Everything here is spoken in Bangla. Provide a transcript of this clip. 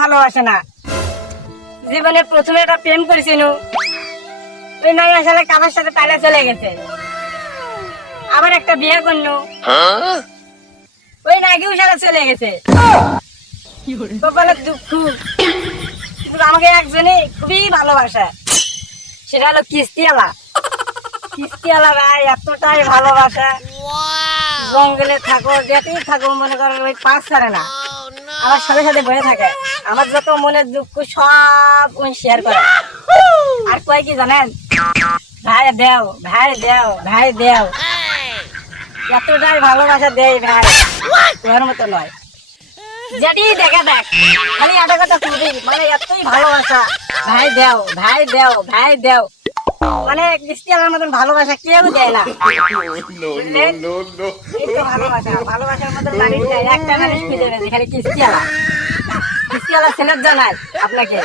ভালোবাসে না। জীবনে প্রথমে একটা প্রেম করেছিল, ওই নাই আসলে কাবার সাথে পাইলে চলে গেছে। আবার একটা বিয়ে করলো, ওই নাগিও সাথে চলে গেছে। কপালের দুঃখ। কিন্তু আমাকে একজনই খুবই ভালোবাসে, সেটা হলো কিস্তিওয়ালা। কিস্তিওয়ালা ভাই এতটাই ভালোবাসে, জঙ্গলে থাকো যেতেই থাকো মনে করো ওই পাঁচ ছাড়ে না, আমার সাথে সাথে বয়ে থাকে। আমার যত মনের দুঃখ সব ওই শেয়ার করে। আর কয় কি জানেন, ভাই দেও ভাই দেও ভাই দেও, এতটাই ভালোবাসা দেয় ভাই, তোর মতো নয়। যেটি দেখে দেখ খালি একটা কথা খুঁজি, মানে এতই ভালোবাসা, ভাই দেও ভাই দেও ভাই দেও, মানে কিস্তিওয়ালার মতন ভালোবাসা কেউ দেয় না। বুঝলেন? এই তো ভালোবাসা, ভালোবাসার মতন মানুষ নেই। একটা মানুষ খুঁজে নেই খালি কিস্তিওয়ালা। কিস্তিওয়ালা ছেলের জানাই আপনাকে।